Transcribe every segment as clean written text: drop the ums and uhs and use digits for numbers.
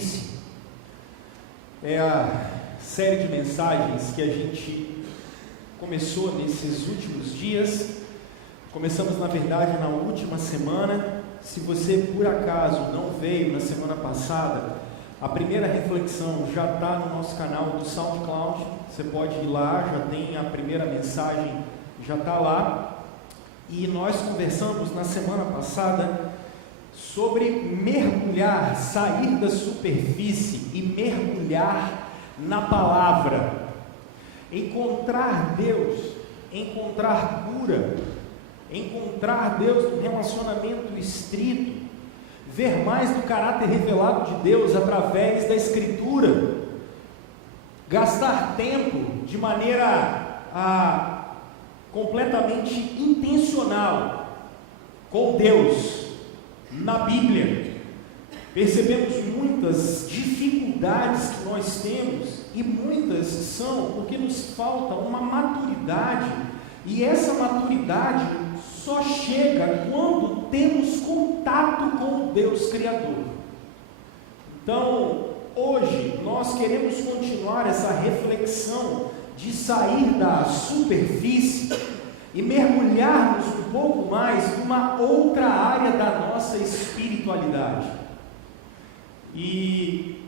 superfície é a série de mensagens que a gente começou nesses últimos dias. Começamos, na verdade, na última semana. Se você, por acaso, não veio na semana passada, a primeira reflexão já está no nosso canal do SoundCloud. Você pode ir lá, já tem a primeira mensagem, já está lá. E nós conversamos na semana passada sobre mergulhar, sair da superfície e mergulhar na palavra, encontrar Deus, encontrar cura, encontrar Deus no relacionamento estrito, ver mais do caráter revelado de Deus através da Escritura, gastar tempo de maneira completamente intencional com Deus na Bíblia. Percebemos muitas dificuldades que nós temos, e muitas são porque nos falta uma maturidade, e essa maturidade só chega quando temos contato com o Deus Criador. Então, hoje nós queremos continuar essa reflexão de sair da superfície e mergulharmos um pouco mais numa outra área da nossa espiritualidade. E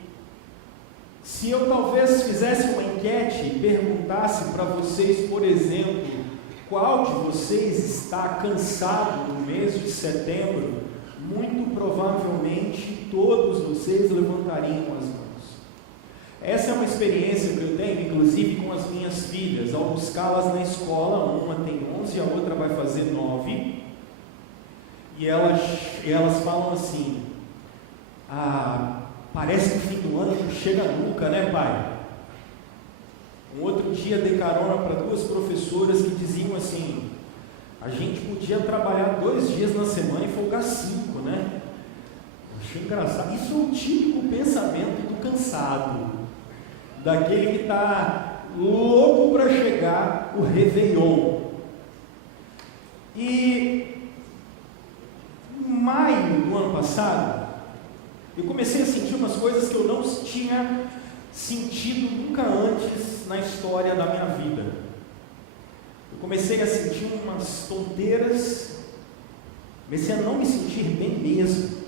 se eu talvez fizesse uma enquete e perguntasse para vocês, por exemplo, qual de vocês está cansado no mês de setembro, muito provavelmente todos vocês levantariam as mãos. Essa é uma experiência que eu tenho, inclusive, com as minhas filhas, ao buscá-las na escola. Uma tem 11, a outra vai fazer 9, e elas falam assim: parece que o fim do ano não chega nunca, né, pai? Um outro dia dei carona para duas professoras que diziam assim: a gente podia trabalhar 2 dias na semana e folgar 5, né? Eu achei engraçado. Isso é o típico pensamento do cansado, daquele que está louco para chegar o Réveillon. E em maio do ano passado, eu comecei a sentir umas coisas que eu não tinha sentido nunca antes na história da minha vida. Eu comecei a sentir umas tonteiras, comecei a não me sentir bem mesmo.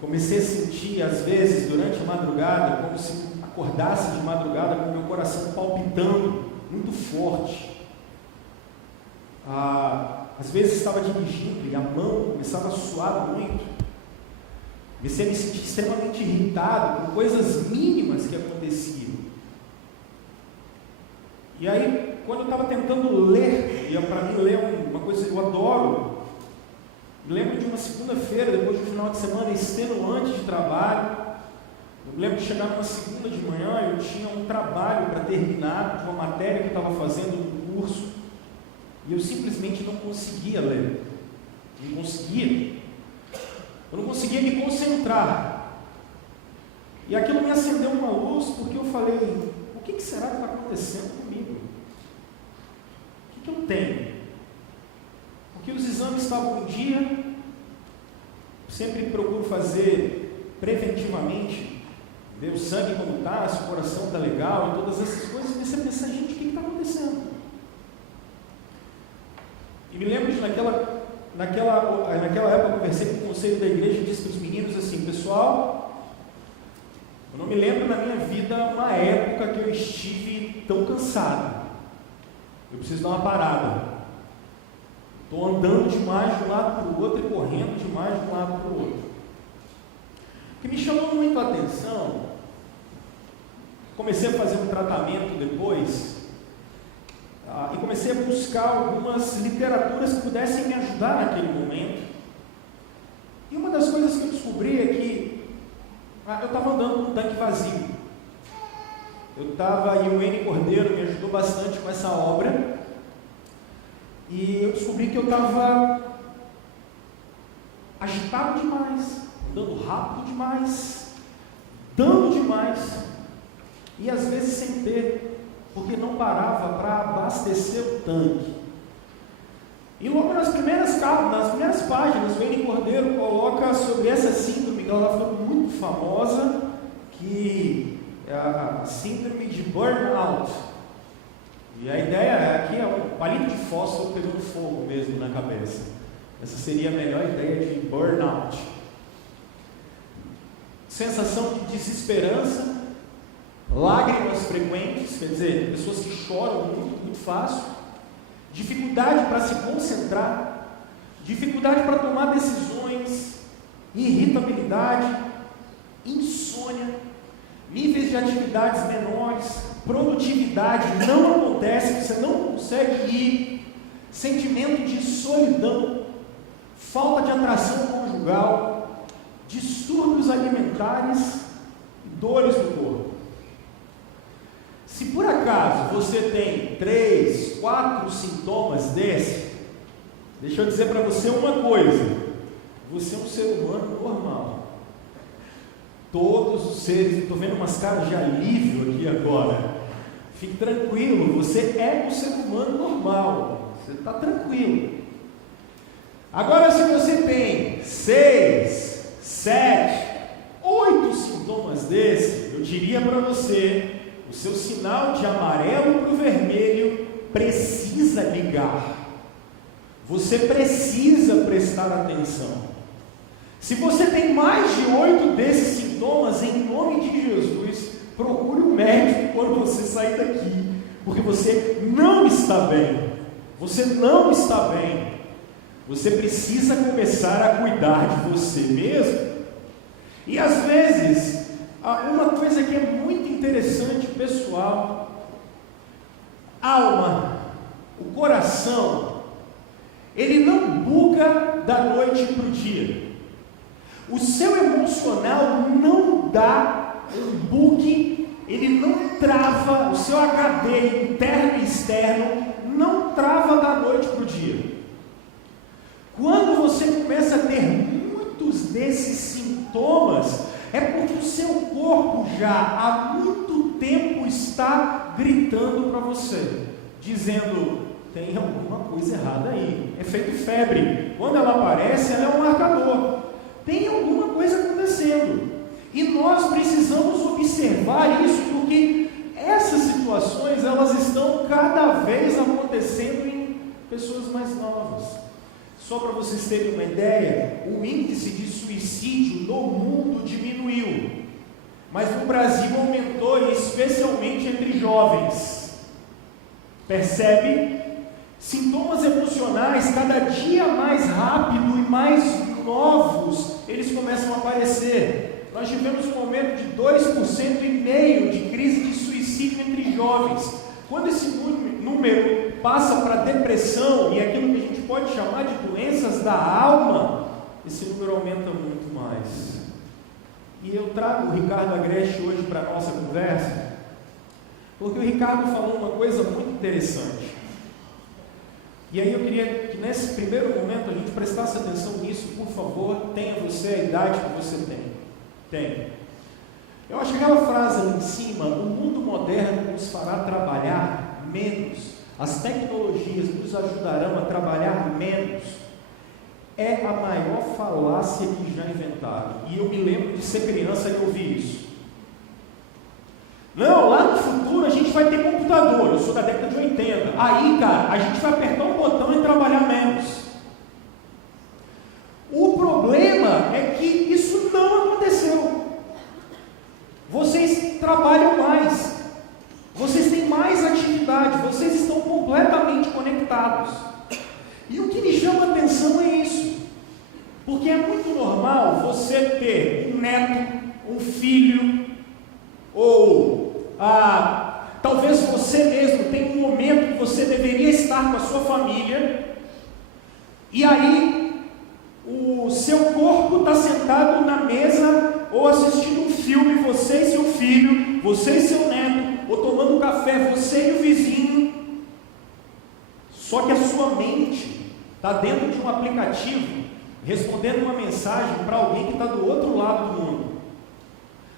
Comecei a sentir, às vezes, durante a madrugada, como se acordasse de madrugada com o meu coração palpitando muito forte. Às vezes estava dirigindo e a mão começava a suar muito. Comecei a me sentir extremamente irritado com coisas mínimas que aconteciam. E aí, quando eu estava tentando ler, e para mim ler é uma coisa que eu adoro, me lembro de uma segunda-feira, depois de um final de semana extenuante de trabalho. Eu me lembro de chegar numa segunda de manhã, eu tinha um trabalho para terminar de uma matéria que eu estava fazendo no curso, e eu simplesmente não conseguia ler. Não conseguia. Eu não conseguia me concentrar. E aquilo me acendeu uma luz, porque eu falei: o que será que está acontecendo comigo? O que eu tenho? Porque os exames estavam em dia, eu sempre procuro fazer preventivamente, ver o sangue como está, se o coração está legal, e todas essas coisas. E comecei a pensar: gente, o que está acontecendo? E me lembro de naquela época eu conversei com o conselho da igreja e disse para os meninos assim: pessoal, eu não me lembro na minha vida uma época que eu estive tão cansado. Eu preciso dar uma parada. Estou andando demais de um lado para o outro e correndo demais de um lado para o outro. O que me chamou muito a atenção, comecei a fazer um tratamento depois, e comecei a buscar algumas literaturas que pudessem me ajudar naquele momento. E uma das coisas que eu descobri é que eu estava andando com um tanque vazio. E o N. Cordeiro me ajudou bastante com essa obra. E eu descobri que eu estava agitado demais, andando rápido demais, dando demais, e às vezes sem ter, porque não parava para abastecer o tanque. E logo nas primeiras páginas, o N. Cordeiro coloca sobre essa síndrome então ela ficou muito famosa, que é a síndrome de burnout. E a ideia aqui é um palito de fósforo pegando fogo mesmo na cabeça. Essa seria a melhor ideia de burnout. Sensação de desesperança, lágrimas frequentes, quer dizer, pessoas que choram muito fácil, dificuldade para se concentrar, dificuldade para tomar decisões, irritabilidade, insônia, níveis de atividades menores, produtividade não acontece, você não consegue ir, sentimento de solidão, falta de atração conjugal, distúrbios alimentares, dores no corpo. Se por acaso você tem 3, 4 sintomas desse, deixa eu dizer para você uma coisa: você é um ser humano normal. Todos os seres, estou vendo umas caras de alívio aqui agora. Fique tranquilo, você é um ser humano normal. Você está tranquilo. Agora, se você tem 6, 7, 8 sintomas desse, eu diria para você, o seu sinal de amarelo para o vermelho precisa ligar. Você precisa prestar atenção. Se você tem mais de 8 desses sintomas, em nome de Jesus, procure um médico quando você sair daqui, porque você não está bem. Você não está bem. Você precisa começar a cuidar de você mesmo. E às vezes, uma coisa que é muito interessante, pessoal, alma, o coração, ele não buga da noite para o dia. O seu emocional não dá um bug, ele não trava, o seu HD interno e externo não trava da noite para o dia. Quando você começa a ter muitos desses sintomas, é porque o seu corpo já há muito tempo está gritando para você, dizendo: tem alguma coisa errada aí. Efeito febre, quando ela aparece, ela é um marcador. Tem alguma coisa acontecendo. E nós precisamos observar isso, porque essas situações, elas estão cada vez acontecendo em pessoas mais novas. Só para vocês terem uma ideia, o índice de suicídio no mundo diminuiu, mas no Brasil aumentou, e especialmente entre jovens. Percebe? Sintomas emocionais cada dia mais rápido e mais novos, eles começam a aparecer. Nós tivemos um aumento de 2,5% de crise de suicídio entre jovens. Quando esse número passa para depressão e aquilo que a gente pode chamar de doenças da alma, esse número aumenta muito mais. E eu trago o Ricardo Agreste hoje para a nossa conversa, porque o Ricardo falou uma coisa muito interessante. E aí eu queria que nesse primeiro momento a gente prestasse atenção nisso, por favor. Tenha você a idade que você tem. Eu acho que aquela frase ali em cima: o mundo moderno nos fará trabalhar menos, as tecnologias nos ajudarão a trabalhar menos, é a maior falácia que já inventaram. E eu me lembro de ser criança e ouvir isso. Não, lá no futuro a gente vai ter computador. Eu sou da década de 80. Aí, cara, a gente vai apertar um botão e trabalhar menos. O problema é que isso não aconteceu. Vocês trabalham mais, vocês têm mais atividade, vocês estão completamente conectados. E o que me chama a atenção é isso, porque é muito normal você ter um neto, um filho, ou talvez você mesmo tenha um momento que você deveria estar com a sua família, e aí o seu corpo está sentado na mesa ou assistindo um filme, você e seu filho, você e seu neto, ou tomando um café, você e o vizinho. Só que a sua mente está dentro de um aplicativo, respondendo uma mensagem para alguém que está do outro lado do mundo.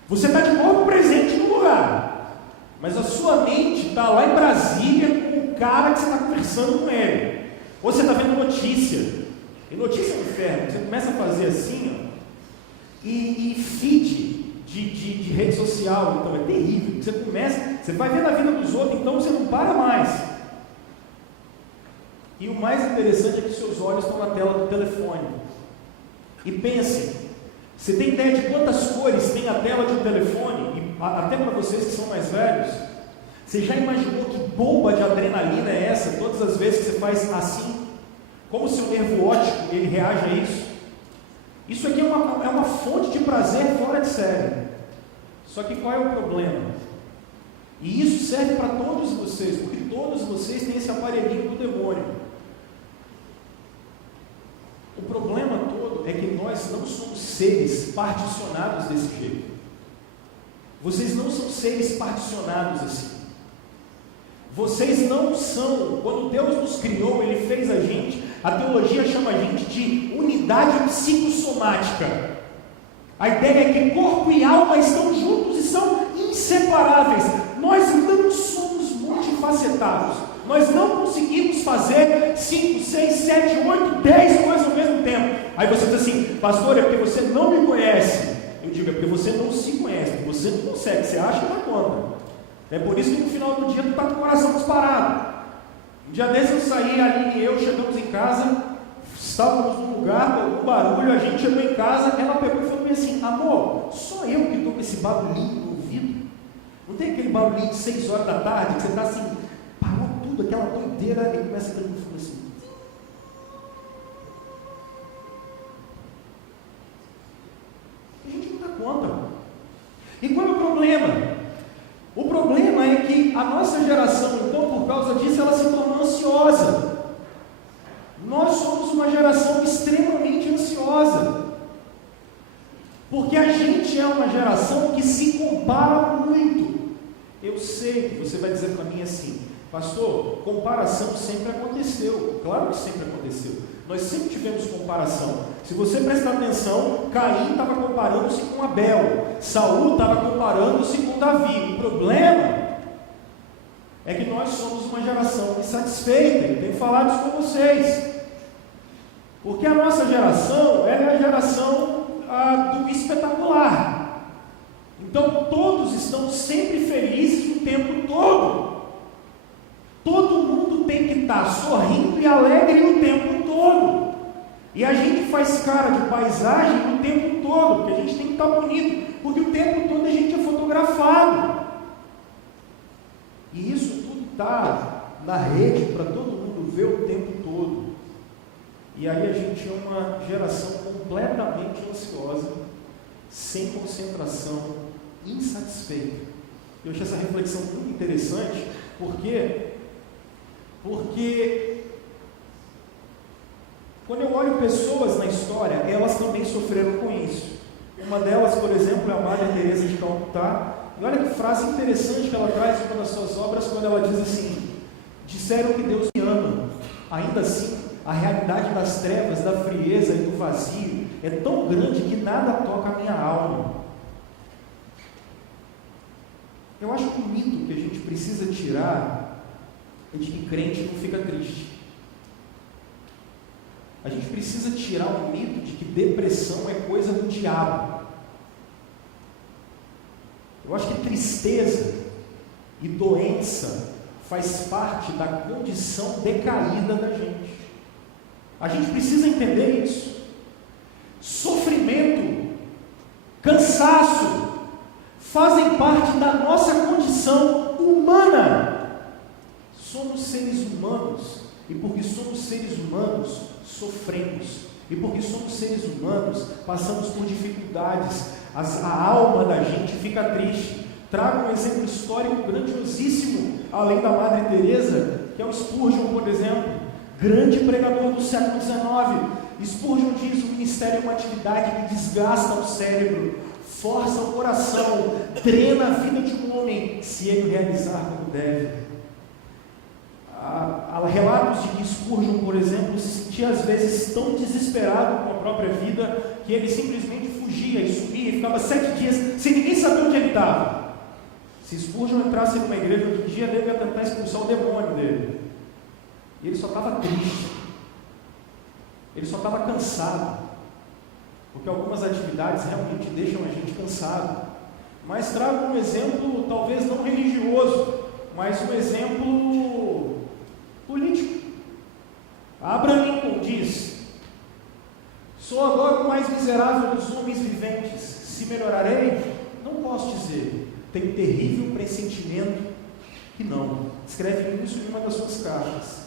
Você está de corpo presente no lugar, mas a sua mente está lá em Brasília com o cara que você está conversando com ele. Ou você está vendo notícia, e notícia é um inferno. Você começa a fazer assim, ó, e feed de rede social. Então é terrível. Você vai ver na vida dos outros, então você não para mais. E o mais interessante é que seus olhos estão na tela do telefone. E pense, você tem ideia de quantas cores tem a tela de um telefone? E até para vocês que são mais velhos, você já imaginou que bomba de adrenalina é essa? Todas as vezes que você faz assim, como o seu nervo óptico ele reage a isso? Isso aqui é uma fonte de prazer fora de série. Só que qual é o problema? E isso serve para todos vocês, porque todos vocês têm esse aparelhinho do demônio. O problema todo é que nós não somos seres particionados desse jeito. Vocês não são seres particionados assim. Vocês não são, quando Deus nos criou, Ele fez a gente, a teologia chama a gente de unidade psicossomática. A ideia é que corpo e alma estão juntos e são inseparáveis. Nós não somos multifacetados. Nós não conseguimos fazer 5, 6, 7, 8, 10 coisas ao mesmo tempo. Aí você diz assim, pastor, é porque você não me conhece. Eu digo, é porque você não se conhece, porque você não consegue, você acha que dá conta. É por isso que no final do dia tu está com o coração disparado. Um dia desses eu saí, ali e eu chegamos em casa, estávamos num lugar, com algum barulho, a gente chegou em casa, ela pegou e falou assim, amor, só eu que estou com esse barulhinho no ouvido? Não tem aquele barulhinho de 6 horas da tarde, que você está assim, parou tudo, aquela doideira, e começa a ter um assim. A gente não dá conta. E qual é o problema? O problema é que a nossa geração, então, por causa disso, ela se tornou ansiosa. Nós somos uma geração extremamente ansiosa. Porque a gente é uma geração que se compara muito. Eu sei que você vai dizer para mim assim, pastor, comparação sempre aconteceu. Claro que sempre aconteceu. Nós sempre tivemos comparação. Se você prestar atenção, Caim estava comparando-se com Abel, Saul estava comparando-se com Davi. O problema é que nós somos uma geração insatisfeita. Eu tenho falado isso com vocês. Porque a nossa geração, ela é a geração do espetacular. Então todos estão sempre felizes o tempo todo. Todo mundo tem que estar sorrindo e alegre o tempo todo. E a gente faz cara de paisagem o tempo todo, porque a gente tem que estar bonito, porque o tempo todo a gente é fotografado. E isso tudo está na rede para todo mundo ver o tempo todo. E aí a gente é uma geração completamente ansiosa, sem concentração, insatisfeita. Eu achei essa reflexão muito interessante, porque quando eu olho pessoas na história, elas também sofreram com isso. Uma delas, por exemplo, é a Madre Teresa de Calcutá. E olha que frase interessante que ela traz em uma das suas obras, quando ela diz assim: disseram que Deus me ama, ainda assim, a realidade das trevas, da frieza e do vazio é tão grande que nada toca a minha alma. Eu acho que o mito que a gente precisa tirar é de que crente não fica triste. A gente precisa tirar o mito de que depressão é coisa do diabo. Eu acho que tristeza e doença faz parte da condição decaída da gente. A gente precisa entender isso. Sofrimento, cansaço, fazem parte da nossa condição humana. Somos seres humanos, e porque somos seres humanos, sofremos. E porque somos seres humanos, passamos por dificuldades. A alma da gente fica triste. Trago um exemplo histórico grandiosíssimo, além da Madre Teresa, que é o Spurgeon, por exemplo, grande pregador do século XIX. Spurgeon diz: o ministério é uma atividade que desgasta o cérebro, força o coração, drena a vida de um homem, se ele realizar como deve. Há relatos de que Spurgeon, por exemplo, se sentia às vezes tão desesperado com a própria vida, que ele simplesmente fugia e sumia e ficava 7 dias sem ninguém saber onde ele estava. Se Spurgeon entrasse numa igreja outro dia, ele ia tentar expulsar o demônio dele. E ele só estava triste. Ele só estava cansado. porque algumas atividades realmente deixam a gente cansado. Mas trago um exemplo, talvez não religioso, mas um exemplo político. Abraham Lincoln diz: sou agora o mais miserável dos homens viventes, se melhorarei? Não posso dizer, tenho terrível pressentimento que não. Escreve isso em uma das suas cartas.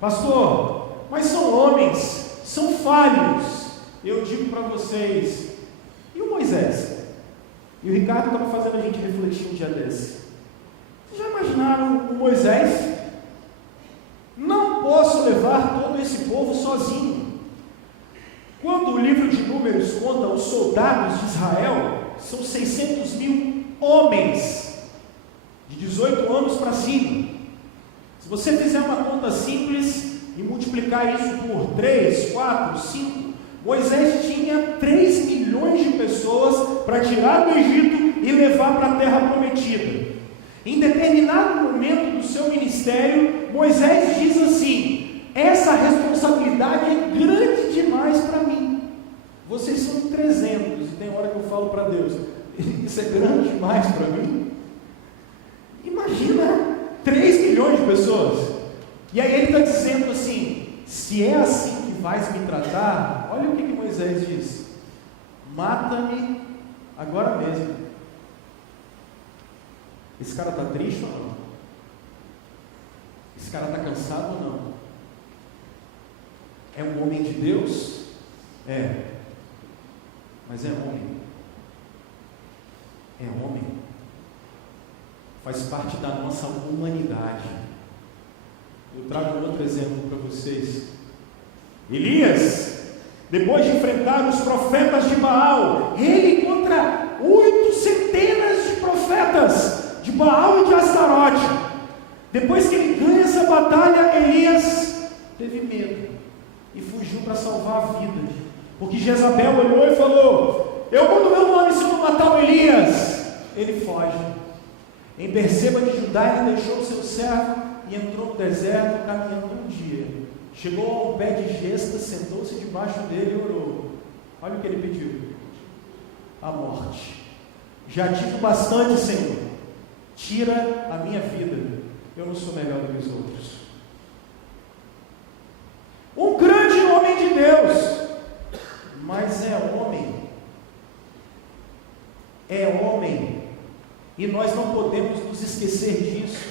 Pastor, mas são homens, são falhos. Eu digo para vocês, e o Moisés? E o Ricardo estava fazendo a gente refletir um dia desse. Vocês já imaginaram o Moisés? Não posso levar todo esse povo sozinho. Quando o livro de Números conta os soldados de Israel, são 600 mil homens, de 18 anos para cima. Se você fizer uma conta simples e multiplicar isso por 3, 4, 5, Moisés tinha 3 milhões de pessoas para tirar do Egito e levar para a terra prometida. Em determinado momento do seu ministério, Moisés diz assim: essa responsabilidade é grande demais para mim. Vocês são 300, e tem hora que eu falo para Deus, isso é grande demais para mim? Imagina 3 milhões de pessoas. E aí ele está dizendo assim: se é assim que vais me tratar, olha o que Moisés diz: mata-me agora mesmo. Esse cara está triste ou não? Esse cara está cansado ou não? É um homem de Deus? É. Mas é homem. É homem. Faz parte da nossa humanidade. Eu trago um outro exemplo para vocês. Elias, depois de enfrentar os profetas de Baal, ele contra 8 centenas de profetas de Baal e de Astarote. Depois que ele ganha essa batalha, Elias teve medo e fugiu para salvar a vida, porque Jezabel olhou e falou: eu mudo meu nome se eu não matar o Elias. Ele foge. Em Berseba de Judá, ele deixou o seu servo e entrou no deserto, caminhando um dia. Chegou a um pé de gesta, sentou-se debaixo dele e orou. Olha o que ele pediu: a morte. Já tive bastante, Senhor. Tira a minha vida. Eu não sou melhor do que os outros. Um grande homem de Deus, mas é homem. É homem. E nós não podemos nos esquecer disso.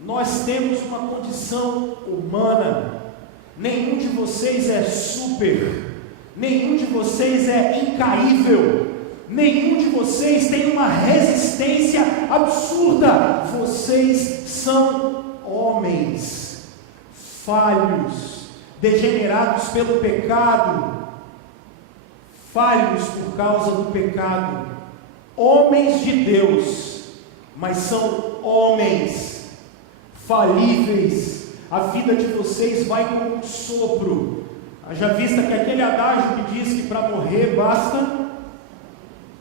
Nós temos uma condição humana. Nenhum de vocês é super. Nenhum de vocês é incaível. Nenhum de vocês tem uma resistência absurda. Vocês são homens falhos, degenerados pelo pecado, falhos por causa do pecado, homens de Deus, mas são homens falíveis. A vida de vocês vai como um sopro. Haja vista que aquele adágio que diz que para morrer basta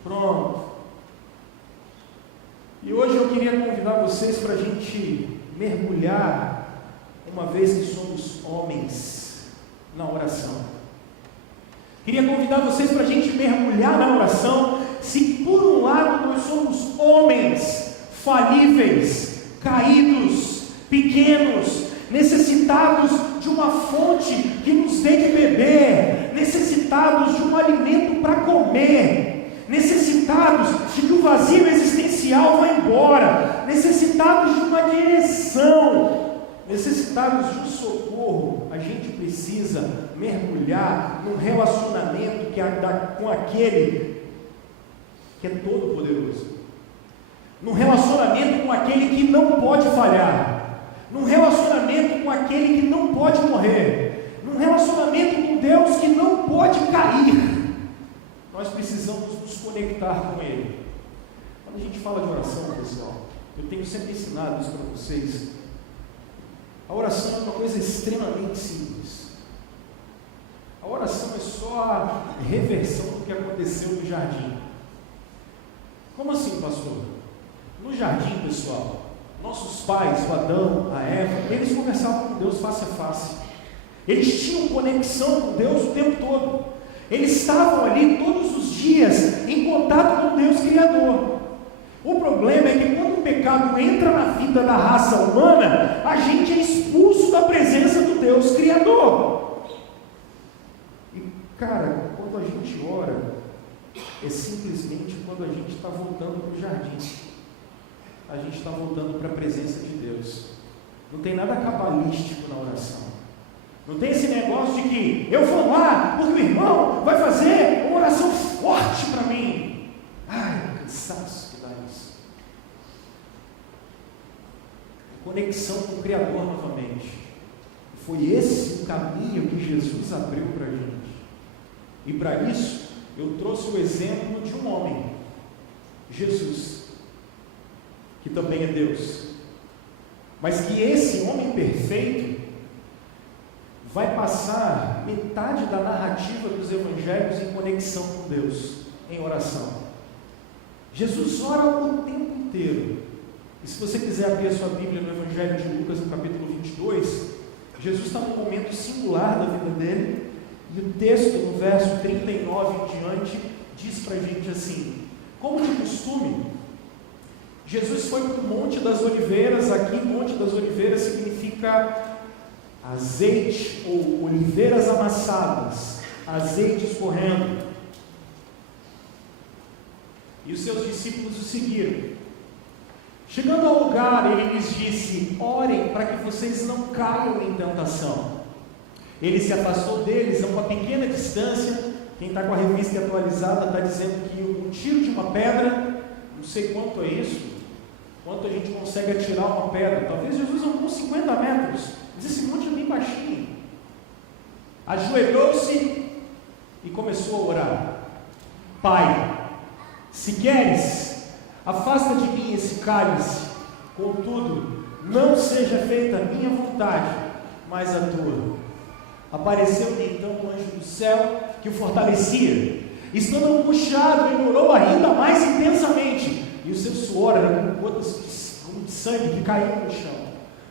pronto. E hoje eu queria convidar vocês para a gente mergulhar, uma vez que somos homens, na oração. Queria convidar vocês para a gente mergulhar na oração. Se por um lado nós somos homens falíveis, caídos, pequenos, necessitados de uma fonte que nos dê de beber, necessitados de um alimento para comer, necessitados de que o vazio existencial vá embora, necessitados de uma direção, necessitados de um socorro, a gente precisa mergulhar num relacionamento com aquele que é todo poderoso, num relacionamento com aquele que não pode falhar, num relacionamento com aquele que não pode morrer, num relacionamento com Deus que não pode cair. Nós precisamos nos conectar com Ele. Quando a gente fala de oração, pessoal, eu tenho sempre ensinado isso para vocês. A oração é uma coisa extremamente simples. A oração é só a reversão do que aconteceu no jardim. Como assim, pastor? No jardim, pessoal, nossos pais, o Adão, a Eva, eles conversavam com Deus face a face. Eles tinham conexão com Deus o tempo todo. Eles estavam ali todos os dias em contato com Deus Criador. O problema é que quando o pecado entra na vida da raça humana, a gente é expulso da presença do Deus Criador. E, cara, quando a gente ora, é simplesmente quando a gente está voltando para o jardim. A gente está voltando para a presença de Deus. Não tem nada cabalístico na oração. Não tem esse negócio de que eu vou lá, porque o irmão vai fazer uma oração forte para mim. Ai, cansaço que dá isso. Conexão com o Criador novamente. Foi esse o caminho que Jesus abriu para a gente. E para isso, eu trouxe o exemplo de um homem, Jesus, que também é Deus. Mas que esse homem perfeito vai passar metade da narrativa dos evangelhos em conexão com Deus, em oração. Jesus ora o tempo inteiro. E se você quiser abrir a sua Bíblia no Evangelho de Lucas, no capítulo 22, Jesus está num momento singular da vida dele, e o texto, no verso 39 em diante, diz para a gente assim: como de costume, Jesus foi para o Monte das Oliveiras. Aqui, Monte das Oliveiras significa azeite ou oliveiras amassadas, azeite escorrendo. E os seus discípulos o seguiram. Chegando ao lugar, ele lhes disse: orem para que vocês não caiam em tentação. Ele se afastou deles a uma pequena distância. Quem está com a revista atualizada está dizendo que um tiro de uma pedra, não sei quanto é isso, quanto a gente consegue atirar uma pedra, talvez Jesus andou 50 metros, mas esse monte é bem baixinho. Ajoelhou-se e começou a orar: Pai, se queres, afasta de mim esse cálice, contudo, não seja feita a minha vontade, mas a tua. Apareceu-lhe então um anjo do céu que o fortalecia. Estando angustiado, ele orou ainda mais intensamente, e o seu suor era como gotas de sangue que caíam no chão.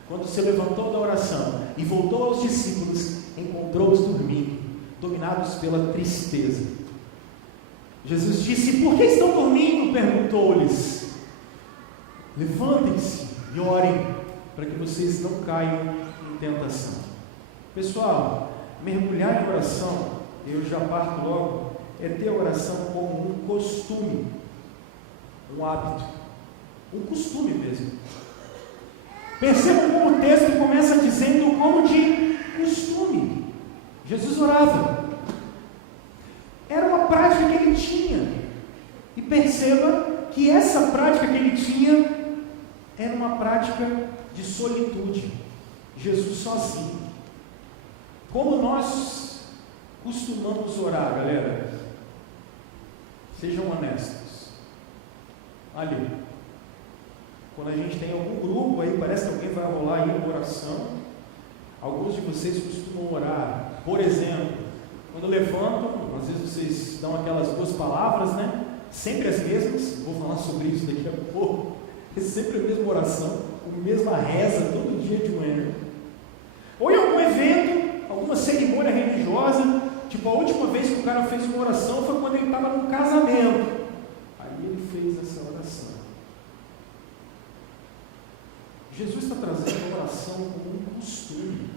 Quando se levantou da oração e voltou aos discípulos, encontrou-os dormindo, dominados pela tristeza. Jesus disse: por que estão dormindo? Perguntou-lhes. Levantem-se e orem, para que vocês não caiam em tentação. Pessoal, mergulhar em oração, eu já parto logo, é ter a oração como um costume, um hábito, um costume mesmo. Percebam como o texto começa dizendo como de costume. Jesus orava. Era uma prática que ele tinha. E perceba que essa prática que ele tinha era uma prática de solitude. Jesus sozinho. Como nós costumamos orar, galera? Sejam honestos. Ali, quando a gente tem algum grupo aí, parece que alguém vai rolar aí uma oração. Alguns de vocês costumam orar, por exemplo, quando levantam, às vezes vocês dão aquelas duas palavras, né? Sempre as mesmas. Vou falar sobre isso daqui a pouco. É sempre a mesma oração, a mesma reza todo dia de manhã. Ou em algum evento, alguma cerimônia religiosa, tipo a última vez que o cara fez uma oração foi quando ele estava num casamento. Aí ele fez essa oração. Jesus está trazendo a oração como um costume.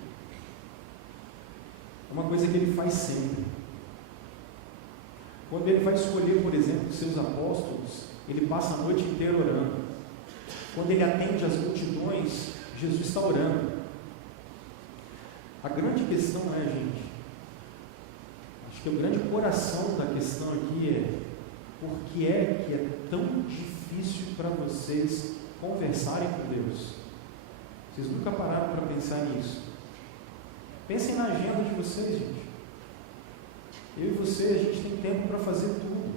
É uma coisa que ele faz sempre. Quando ele vai escolher, por exemplo, os seus apóstolos, ele passa a noite inteira orando. Quando ele atende as multidões, Jesus está orando. A grande questão é, gente, acho que o grande coração da questão aqui é: por que é tão difícil para vocês conversarem com Deus? Vocês nunca pararam para pensar nisso? Pensem na agenda de vocês, gente. Eu e você, a gente tem tempo para fazer tudo.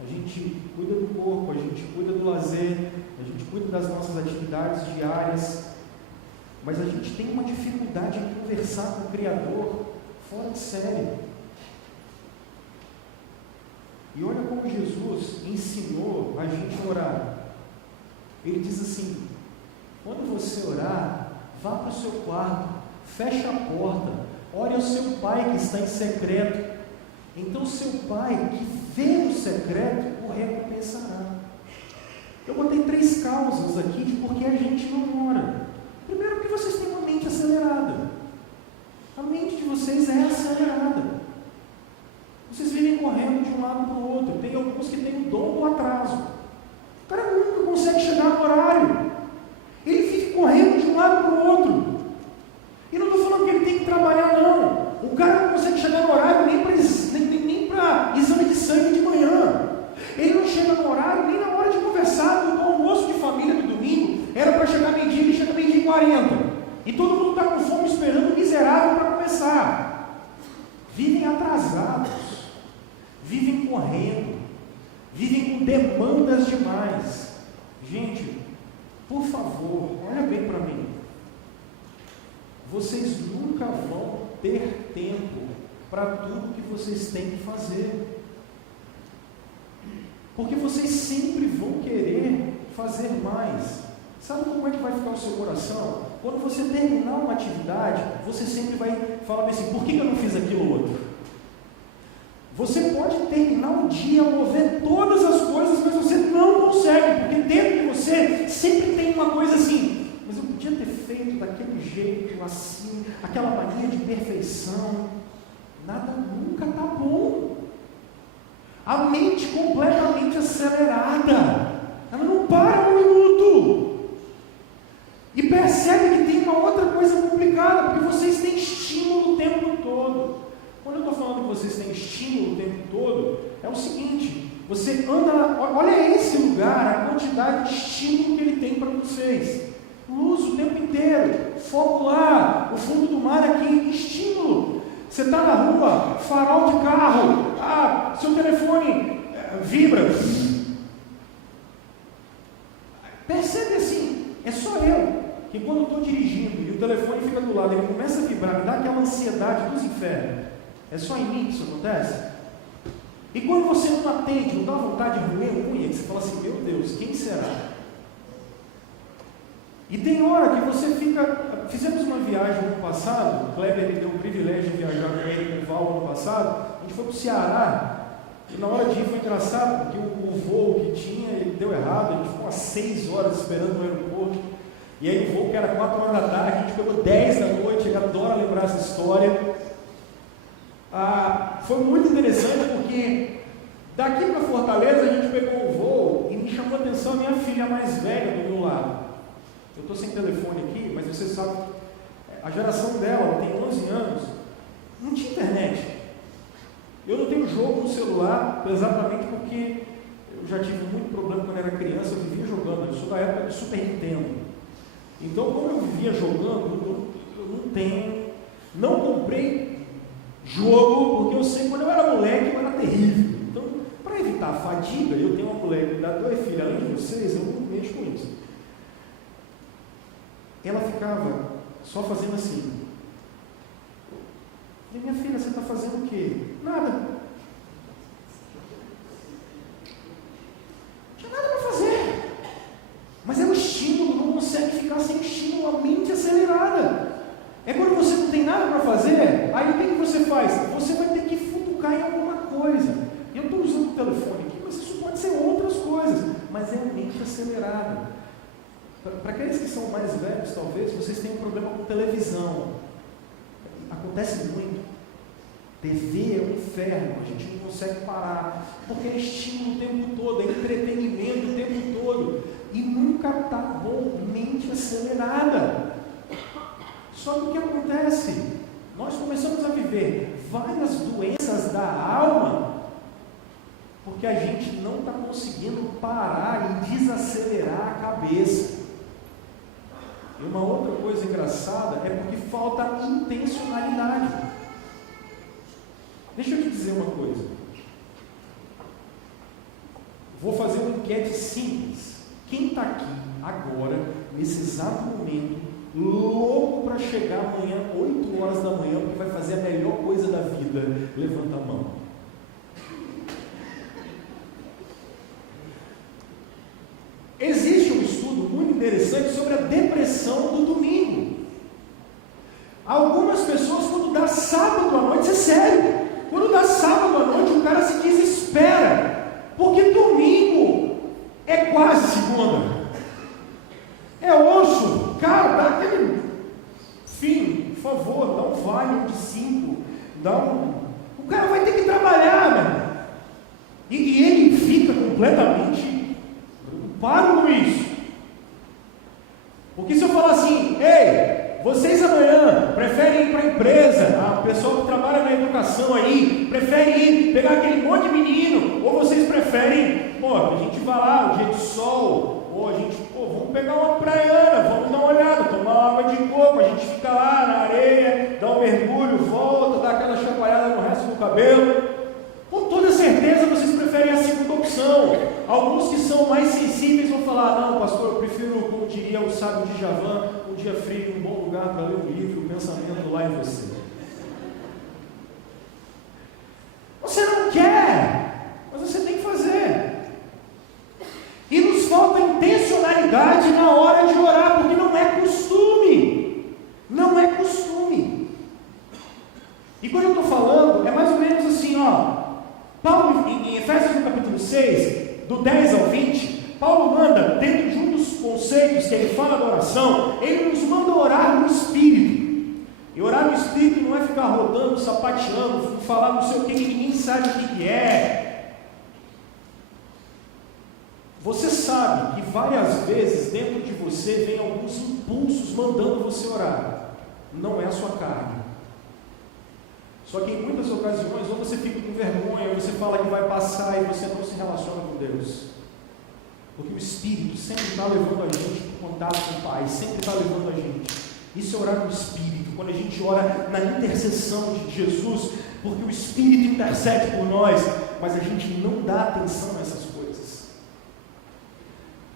A gente cuida do corpo, a gente cuida do lazer, a gente cuida das nossas atividades diárias, mas a gente tem uma dificuldade em conversar com o Criador fora de série. E olha como Jesus ensinou a gente a orar. Ele diz assim: quando você orar, vá para o seu quarto, feche a porta, ore ao seu Pai que está em secreto. então seu Pai, que vê no secreto, o recompensará. Eu botei 3 causas aqui de por que a gente não ora. Primeiro, porque vocês têm uma mente acelerada. A mente de vocês é acelerada. Vocês vivem correndo de um lado para o outro. Tem alguns que têm o dom do atraso. O cara nunca consegue chegar no horário. Ele fica correndo de um lado para o outro. E não estou falando que ele tem que trabalhar, não. O cara não consegue chegar no horário nem para exame de sangue de manhã. Ele não chega no horário nem na hora de conversar. No almoço de família do domingo, era para chegar meio-dia, ele chega meio-dia e 40. E todo mundo está com fome esperando o miserável para começar. Vivem atrasados. Vivem correndo. Vivem com demandas demais. Gente, por favor, olha bem para mim. Vocês nunca vão ter tempo para tudo que vocês têm que fazer. Porque vocês sempre vão querer fazer mais. Sabe como é que vai ficar o seu coração? Quando você terminar uma atividade, você sempre vai falar assim, por que eu não fiz aquilo outro? Você pode terminar um dia, mover todas as coisas, mas você não consegue, porque dentro de você sempre tem uma coisa assim, mas eu podia ter feito daquele jeito, assim, aquela mania de perfeição. Nada nunca está bom. A mente completamente acelerada, ela não para um minuto. E percebe que tem uma outra coisa complicada, porque vocês têm estímulo o tempo todo. Quando eu estou falando que vocês têm estímulo o tempo todo, é o seguinte, você anda, olha esse lugar, a quantidade de estímulo que ele tem para vocês. Luz o tempo inteiro, foco lá, o fundo do mar aqui, estímulo. Você está na rua, farol de carro, seu telefone vibra. Percebe assim, é só eu, que quando eu estou dirigindo e o telefone fica do lado, ele começa a vibrar, me dá aquela ansiedade dos infernos. É só em mim que isso acontece? E quando você não atende, não dá vontade de roer a unha, que você fala assim, meu Deus, quem será? E tem hora que você fica... Fizemos uma viagem no ano passado, o Kleber me deu o privilégio de viajar com ele com o Val ano passado, a gente foi para o Ceará, e na hora de ir foi engraçado, porque o voo que tinha, ele deu errado, a gente ficou umas 6 horas esperando no aeroporto, e aí o voo que era 4 horas da tarde, a gente pegou 10 da noite, ele adora lembrar essa história. Foi muito interessante porque daqui para Fortaleza a gente pegou o voo e me chamou a atenção a minha filha mais velha do meu lado. Eu estou sem telefone aqui, mas você sabe, a geração dela, ela tem 11 anos, não tinha internet. Eu não tenho jogo no celular, exatamente porque eu já tive muito problema quando era criança, eu vivia jogando, eu sou da época do Super Nintendo. Então, como eu vivia jogando, eu não comprei jogo, porque eu sei, quando eu era moleque, eu era terrível. Então, para evitar a fadiga, eu tenho uma mulher que dá 2 filhos, além de vocês, eu não mexo com isso. Ela ficava só fazendo assim. E minha filha, você está fazendo o quê? Nada. Não tinha nada para fazer. Mas é o estímulo, não consegue ficar sem estímulo, a mente acelerada. É quando você não tem nada para fazer, aí o que você faz? Você vai ter que futucar em alguma coisa. Eu estou usando o telefone aqui, mas isso pode ser outras coisas, mas é a mente acelerada. Para aqueles que são mais velhos, talvez, vocês tenham um problema com televisão. Acontece muito. TV é um inferno, a gente não consegue parar, porque é estímulo o tempo todo, é entretenimento o tempo todo, e nunca está bom, mente acelerada. Só que o que acontece? Nós começamos a viver várias doenças da alma, porque a gente não está conseguindo parar e desacelerar a cabeça. E uma outra coisa engraçada é porque falta intencionalidade. Deixa eu te dizer uma coisa. Vou fazer uma enquete simples. Quem está aqui agora, nesse exato momento, louco para chegar amanhã, 8 horas da manhã, porque vai fazer a melhor coisa da vida? Levanta a mão. Existe um estudo muito interessante sobre a depressão do domingo. Algumas pessoas, quando dá sábado à noite, isso é sério, Quando dá sábado à noite, o cara se desespera, porque domingo é quase segunda. É osso, cara, dá aquele fim, por favor, dá um vale de 5, o cara vai ter que trabalhar, né? E ele fica completamente preocupado com isso. Porque se eu falar assim, ei, vocês amanhã preferem ir para a empresa, o pessoal que trabalha na educação aí, prefere ir pegar aquele monte de menino, ou vocês preferem, a gente vai lá, o dia de sol, ou a gente, vamos pegar uma praiana, vamos dar uma olhada, tomar uma água de coco, a gente fica lá na areia, dá um mergulho, volta, dá aquela chacoalhada no resto do cabelo. Com toda certeza vocês preferem a segunda opção. Alguns que são mais sensíveis vão falar, não, pastor, eu prefiro, como diria o sábio de Javan, um dia frio, um bom lugar para ler um livro, o pensamento lá em você. Você não quer, mas você tem que fazer. E nos falta intencionalidade na hora de orar, porque não é costume. Não é costume. E quando eu estou falando, é mais ou menos assim, Paulo, em Efésios no capítulo 6, do 10 ao 20, Paulo manda, dentro de um dos conceitos que ele fala da oração, ele nos manda orar no Espírito. E orar no Espírito não é ficar rodando, sapateando, falar não sei o que ninguém sabe o que é. Você sabe que várias vezes dentro de você vem alguns impulsos mandando você orar. Não é a sua carne. Só que em muitas ocasiões, ou você fica com vergonha, ou você fala que vai passar e você não se relaciona com Deus. Porque o Espírito sempre está levando a gente para o contato com o Pai, sempre está levando a gente. Isso é orar no Espírito, quando a gente ora na intercessão de Jesus, porque o Espírito intercede por nós, mas a gente não dá atenção a essas coisas.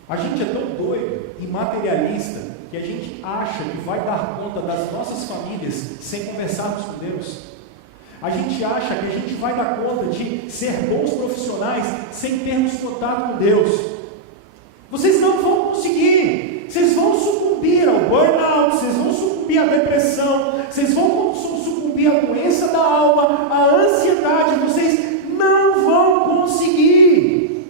A gente é tão doido e materialista que a gente acha que vai dar conta das nossas famílias sem conversarmos com Deus. A gente acha que a gente vai dar conta de ser bons profissionais sem termos contato com Deus. Vocês não vão conseguir. Vocês vão sucumbir ao burnout, vocês vão sucumbir à depressão, vocês vão sucumbir à doença da alma, à ansiedade. Vocês não vão conseguir.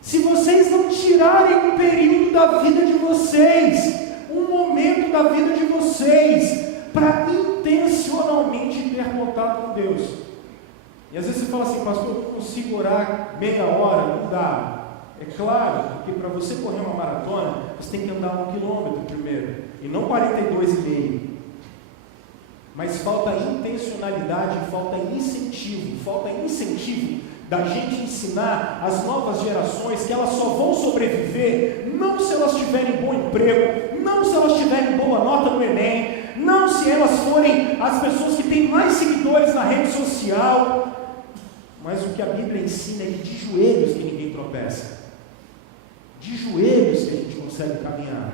Se vocês não tirarem um período da vida de vocês, um momento da vida de vocês, para intencionalmente ter contato com Deus. E às vezes você fala assim, pastor, eu não consigo orar meia hora, não dá. É claro, porque para você correr uma maratona, você tem que andar 1 quilômetro primeiro, e não 42,5. Mas falta intencionalidade, falta incentivo da gente ensinar as novas gerações que elas só vão sobreviver, não se elas tiverem bom emprego, não se elas tiverem boa nota no Enem, não se elas forem as pessoas que têm mais seguidores na rede social, mas o que a Bíblia ensina é que de joelhos que ninguém tropeça, de joelhos que a gente consegue caminhar.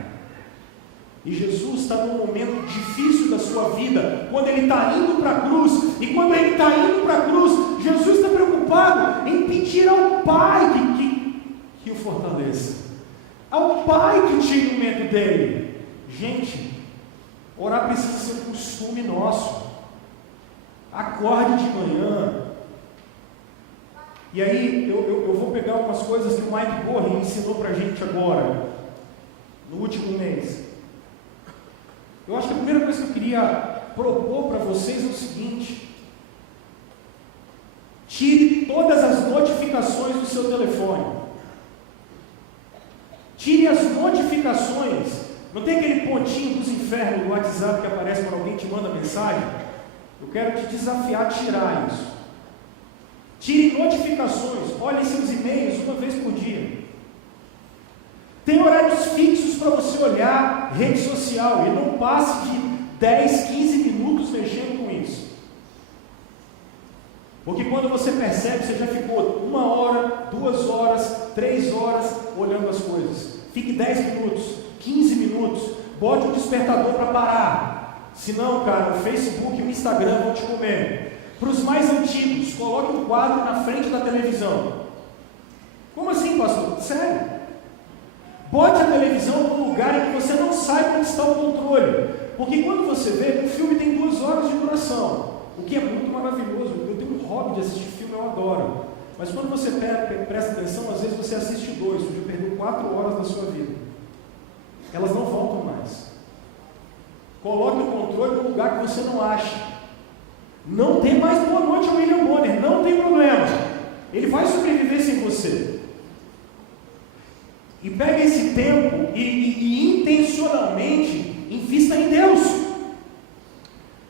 E Jesus está num momento difícil da sua vida, quando Ele está indo para a cruz, e quando Ele está indo para a cruz, Jesus está preocupado em pedir ao Pai que o fortaleça, ao Pai que tire o medo dele. Gente, orar precisa ser um costume nosso. Acorde de manhã. E aí eu vou pegar algumas coisas que o Mike Gorrin ensinou para a gente agora, no último mês. Eu acho que a primeira coisa que eu queria propor para vocês é o seguinte: tire todas as notificações do seu telefone. Tire as notificações. Não tem aquele pontinho dos infernos do WhatsApp que aparece quando alguém te manda mensagem? Eu quero te desafiar a tirar isso. Tire notificações. Olhe seus e-mails uma vez por dia. Tem horários fixos para você olhar rede social e não passe de 10, 15 minutos mexendo com isso. Porque quando você percebe, você já ficou 1 hora, 2 horas, 3 horas olhando as coisas. Fique 10 minutos, 15 minutos, bote um despertador para parar. Senão, cara, o Facebook e o Instagram vão te comer. Para os mais antigos, coloque um quadro na frente da televisão. Como assim, pastor? Sério? Bote a televisão num lugar em que você não saiba onde está o controle. Porque quando você vê, o filme tem 2 horas de duração, o que é muito maravilhoso. Eu tenho hobby de assistir filme, eu adoro. Mas quando você presta atenção, às vezes você assiste 2, você já perdeu 4 horas da sua vida. Elas não voltam mais. Coloque o controle no lugar que você não acha. Não tem mais boa noite ao William Bonner, não tem problema. Ele vai sobreviver sem você. E pega esse tempo e intencionalmente invista em Deus.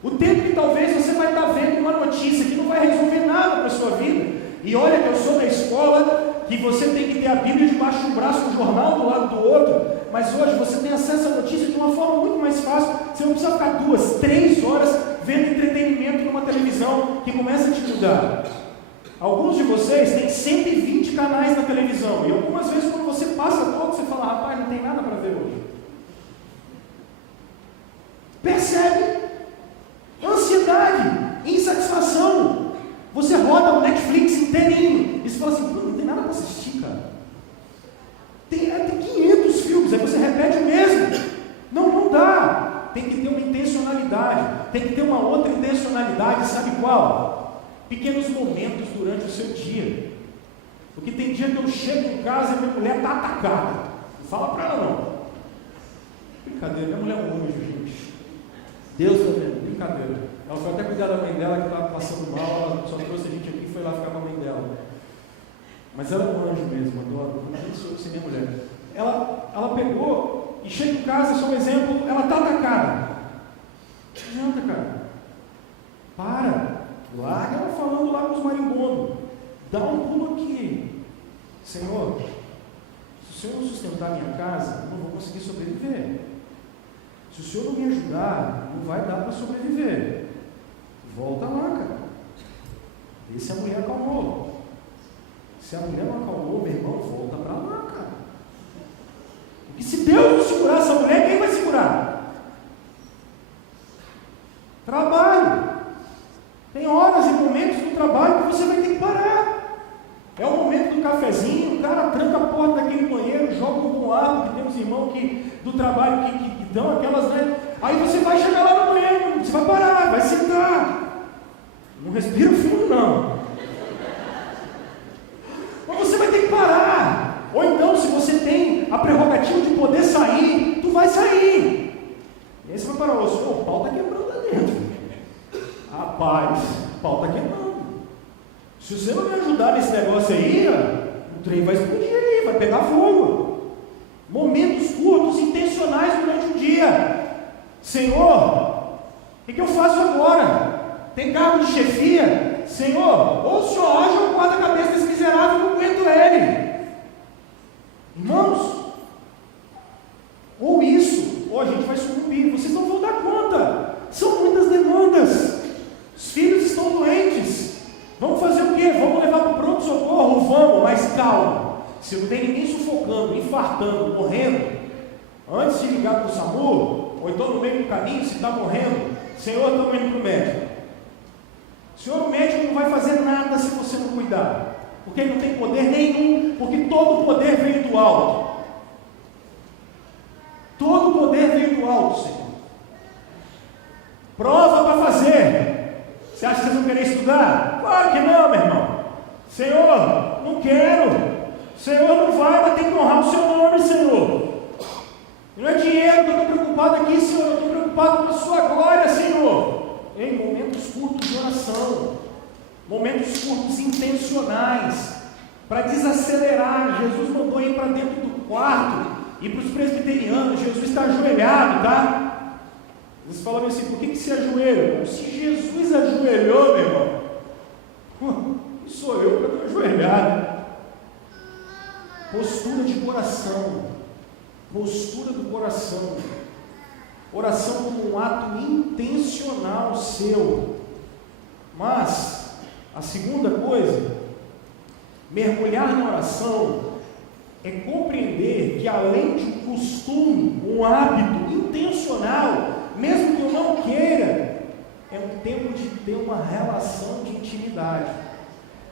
O tempo que talvez você vai estar vendo uma notícia que não vai resolver nada para a sua vida. E olha que eu sou da escola, que você tem que ter a Bíblia debaixo do braço, um jornal do lado do outro. Mas hoje você tem acesso à notícia de uma forma muito mais fácil. Você não precisa ficar 2, 3 horas vendo entretenimento numa televisão que começa a te mudar. Alguns de vocês têm 120 canais na televisão. E algumas vezes quando você passa todo, você fala, rapaz, não tem nada para ver hoje. Percebe? Ansiedade, insatisfação. Você roda o Netflix inteirinho e você fala assim, não tem nada para assistir, cara. Tem 500 filmes, aí você repete o mesmo. Não dá. Tem que ter uma intencionalidade. Tem que ter uma outra intencionalidade, sabe qual? Pequenos momentos durante o seu dia. Porque tem dia que eu chego em casa e minha mulher está atacada. Não fala para ela não. Brincadeira, minha mulher é um anjo, gente. Deus está vendo, brincadeira. Ela foi até cuidar da mãe dela que estava passando mal, ela só trouxe a gente aqui e foi lá ficar com a mãe dela. Mas ela é um anjo mesmo, adoro. Não sou sem minha mulher. Ela pegou e chega em casa, só um exemplo, ela está atacada. Não adianta, cara. Para. Larga ela falando lá com os marimbondos. Dá um pulo aqui. Senhor, se o Senhor não sustentar a minha casa, eu não vou conseguir sobreviver. Se o Senhor não me ajudar, não vai dar para sobreviver. Volta lá, cara. Vê se a mulher acalmou. Se a mulher não acalmou, meu irmão, volta para lá, cara. Porque se Deus não segurar essa mulher, quem vai segurar? Trabalho. Tem horas e momentos no trabalho que você vai ter que parar. É o momento do cafezinho, o cara tranca a porta daquele banheiro, joga um bom ar, que tem uns irmãos do trabalho que dão aquelas, né? Aí você vai chegar lá no banheiro, você vai parar, vai sentar. Não respira fundo, não. Mas você vai ter que parar. Ou então, se você tem a prerrogativa de poder sair, tu vai sair. E aí você vai parar, o pau está quebrando lá dentro. Rapaz, o pau está quebrando. Se você não me ajudar nesse negócio aí, o trem vai explodir ali, vai pegar fogo. Momentos curtos, intencionais durante o dia. Senhor, o que eu faço agora? Tem cargo de chefia? Senhor, ou o Senhor age ou guarda a cabeça desse miserável, não aguento ele. Irmãos, ou isso, ou a gente vai sucumbir. Vocês não vão dar conta. São muitas demandas. Os filhos estão doentes. Vamos fazer o quê? Vamos levar para o pronto-socorro? Vamos, mas calma. Se não tem ninguém sufocando, infartando, morrendo, antes de ligar para o SAMU, ou então no meio do caminho, se está morrendo, Senhor, estamos indo para o médico. Senhor, o médico não vai fazer nada se você não cuidar, porque ele não tem poder nenhum, porque todo o poder veio do alto. Todo o poder veio do alto, Senhor. Prova para fazer. Você acha que vocês vão querer estudar? Claro que não, meu irmão. Senhor, não quero. Senhor, não vai, mas tem que honrar o seu nome, Senhor. Não é dinheiro que eu estou preocupado aqui, Senhor. Eu estou preocupado com a sua glória, Senhor. Em momentos curtos de oração, momentos curtos intencionais, para desacelerar. Jesus mandou ir para dentro do quarto, e para os presbiterianos, Jesus está ajoelhado, tá? Eles falam assim, por que se ajoelha? Se Jesus ajoelhou, meu irmão, quem sou eu para estar ajoelhado? Postura de coração, postura do coração, oração como um ato intencional seu. Mas, a segunda coisa, mergulhar na oração, é compreender que além de um costume, um hábito intencional, mesmo que eu não queira, é um tempo de ter uma relação de intimidade.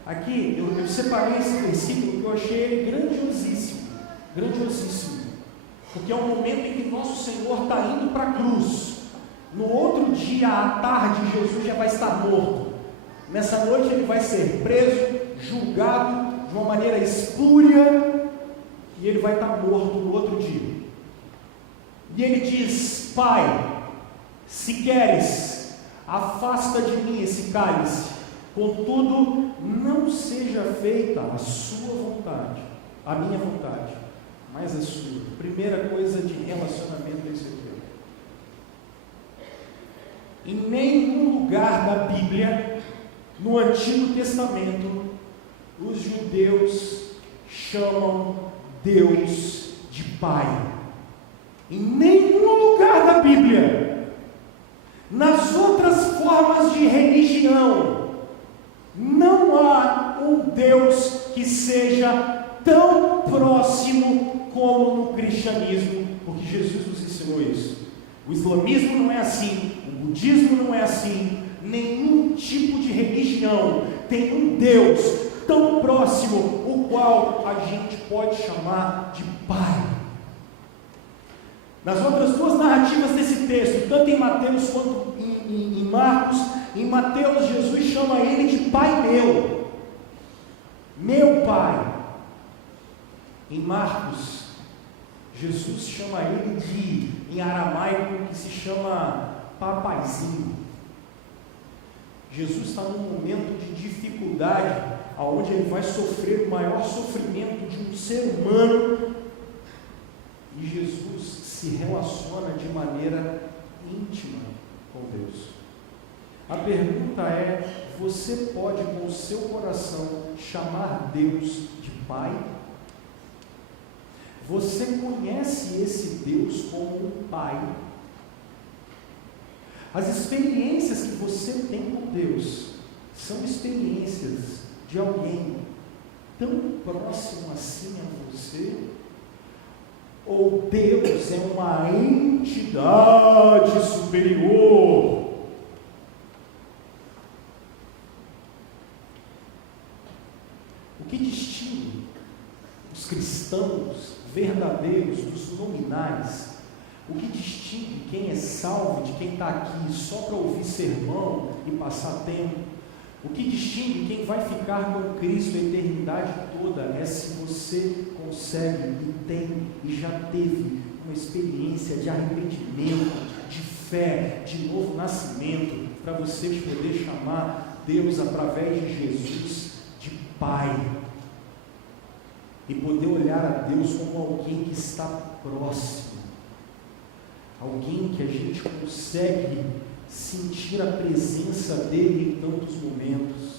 Aqui, eu separei esse versículo que eu achei ele grandiosíssimo, grandiosíssimo, porque é um momento em que nosso Senhor está indo para a cruz. No outro dia, à tarde, Jesus já vai estar morto. Nessa noite ele vai ser preso, julgado de uma maneira espúria, e ele vai estar morto no outro dia. E ele diz: Pai, se queres, afasta de mim esse cálice, contudo, não seja feita a sua vontade, a minha vontade, mas a sua. Primeira coisa de relacionamento é isso aqui. Em nenhum lugar da Bíblia, no Antigo Testamento, os judeus chamam Deus de Pai. Em nenhum lugar da Bíblia. Nas outras formas de religião, não há um Deus que seja tão próximo como no cristianismo, porque Jesus nos ensinou isso. O islamismo não é assim, o budismo não é assim, nenhum tipo de religião tem um Deus tão próximo, o qual a gente pode chamar de Pai. Nas outras duas narrativas desse texto, tanto em Mateus quanto em Marcos, em Mateus Jesus chama ele de Pai meu, meu Pai. Em Marcos, Jesus chama ele de, em aramaico, que se chama papaizinho. Jesus está num momento de dificuldade, onde ele vai sofrer o maior sofrimento de um ser humano, e Jesus se relaciona de maneira íntima com Deus. A pergunta é: você pode com o seu coração chamar Deus de Pai? Você conhece esse Deus como um Pai? As experiências que você tem com Deus são experiências de alguém tão próximo assim a você? Ou Deus é uma entidade superior? O que distingue os cristãos verdadeiros dos nominais? O que distingue quem é salvo de quem está aqui só para ouvir sermão e passar tempo? O que distingue quem vai ficar com Cristo a eternidade toda é se você consegue e tem e já teve uma experiência de arrependimento, de fé, de novo nascimento, para você poder chamar Deus através de Jesus de Pai e poder olhar a Deus como alguém que está próximo, alguém que a gente consegue sentir a presença dele em tantos momentos.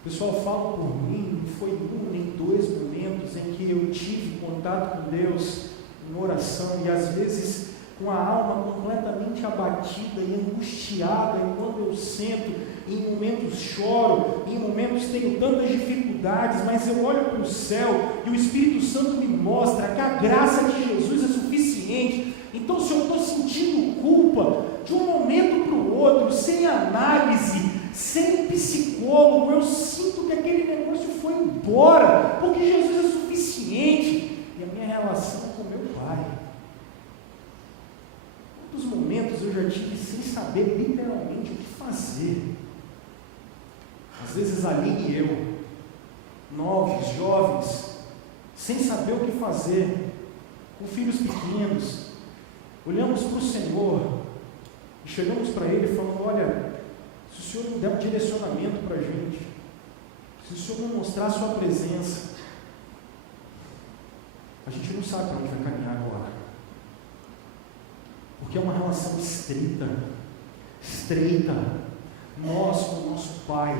O pessoal fala por mim, não foi um nem dois momentos em que eu tive contato com Deus em oração, e às vezes com a alma completamente abatida e angustiada, e quando eu sento, em momentos choro, em momentos tenho tantas dificuldades, mas eu olho para o céu e o Espírito Santo me mostra que a graça de Jesus é suficiente. Então, se eu estou sentindo culpa de um momento para o outro, sem análise, sem psicólogo, eu sinto que aquele negócio foi embora, porque Jesus é suficiente, e a minha relação com meu Pai. Quantos momentos eu já tive sem saber literalmente o que fazer? Às vezes Aline e eu, novos, jovens, sem saber o que fazer, com filhos pequenos, olhamos para o Senhor e chegamos para Ele falando: olha, se o Senhor não der um direcionamento para a gente, se o Senhor não mostrar a sua presença, a gente não sabe para onde vai caminhar agora, porque é uma relação estreita, nós com o nosso Pai.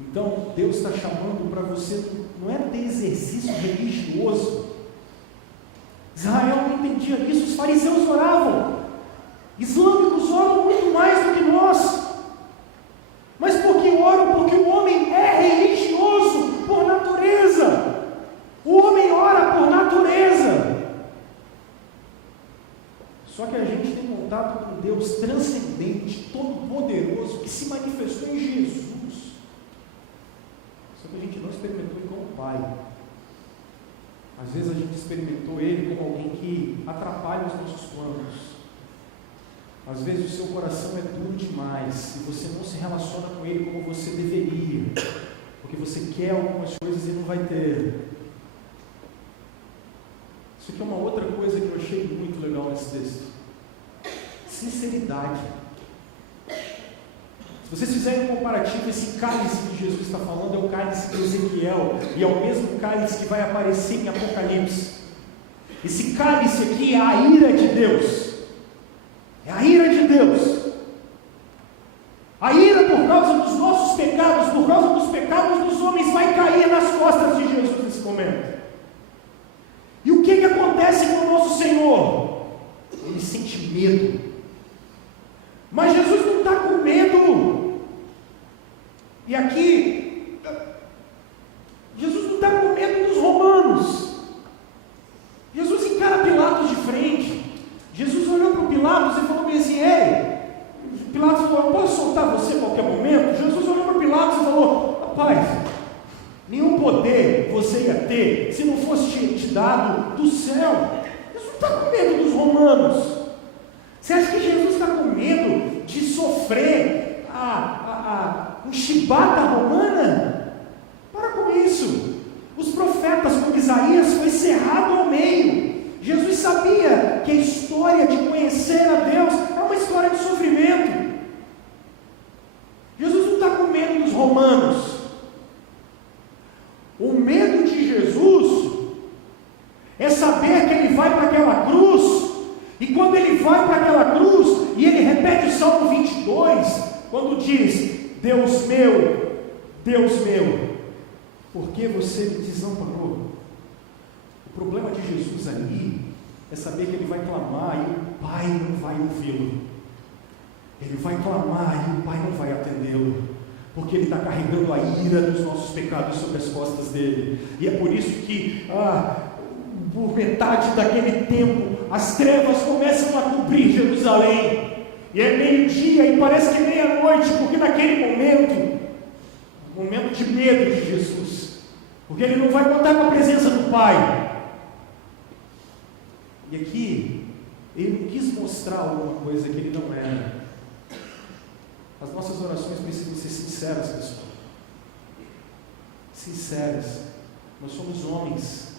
Então Deus está chamando para você, não é ter exercício religioso. Israel não entendia isso, os fariseus oravam, islâmicos oram muito mais do que nós. Mas por que oram? Porque o homem é religioso por natureza. O homem ora por natureza. Só que a gente tem contato com Deus transcendente, todo-poderoso, que se manifestou em Jesus. Só que a gente não experimentou Ele como Pai. Às vezes a gente experimentou Ele como alguém que atrapalha os nossos planos. Às vezes o seu coração é duro demais e você não se relaciona com Ele como você deveria, porque você quer algumas coisas e não vai ter. Isso aqui é uma outra coisa que eu achei muito legal nesse texto. Sinceridade. Se vocês fizerem um comparativo, esse cálice que Jesus está falando é o cálice de Ezequiel e é o mesmo cálice que vai aparecer em Apocalipse. Esse cálice aqui é a ira de Deus. É a ira de Deus. A ira por causa dos nossos pecados, por causa dos pecados dos homens, vai cair nas costas de Jesus nesse momento. E o que acontece com o nosso Senhor? Ele sente medo. Mas Jesus não está com medo. E aqui, Jesus não está com medo dos romanos. Jesus encara Pilatos de frente. Jesus olhou para o Pilatos e falou assim: ei, Pilatos falou: eu posso soltar você a qualquer momento? Jesus olhou para Pilatos e falou: rapaz, nenhum poder você ia ter se não fosse te dado do céu. Jesus não está com medo dos romanos. Você acha que Jesus está com medo de sofrer um chibata romana? Para com isso. Os profetas, como Isaías, foi cerrado ao meio. Jesus sabia que a história de conhecer a Deus é uma história de sofrimento. Jesus não está com medo dos romanos. O medo de Jesus é saber que Ele vai para aquela cruz, e quando Ele vai para aquela cruz, e Ele repete o Salmo 22, quando diz: Deus meu, por que você me desamparou? O problema de Jesus ali é saber que Ele vai clamar e o Pai não vai ouvi-lo. Ele vai clamar e o Pai não vai atendê-lo, porque Ele está carregando a ira dos nossos pecados sobre as costas dele. E é por isso que, por metade daquele tempo, as trevas começam a cobrir Jerusalém. E é meio-dia e parece que é meia-noite, porque naquele momento de medo de Jesus, porque ele não vai contar com a presença do Pai. E aqui, ele não quis mostrar alguma coisa que ele não era. As nossas orações precisam ser sinceras, pessoal. Sinceras. Nós somos homens.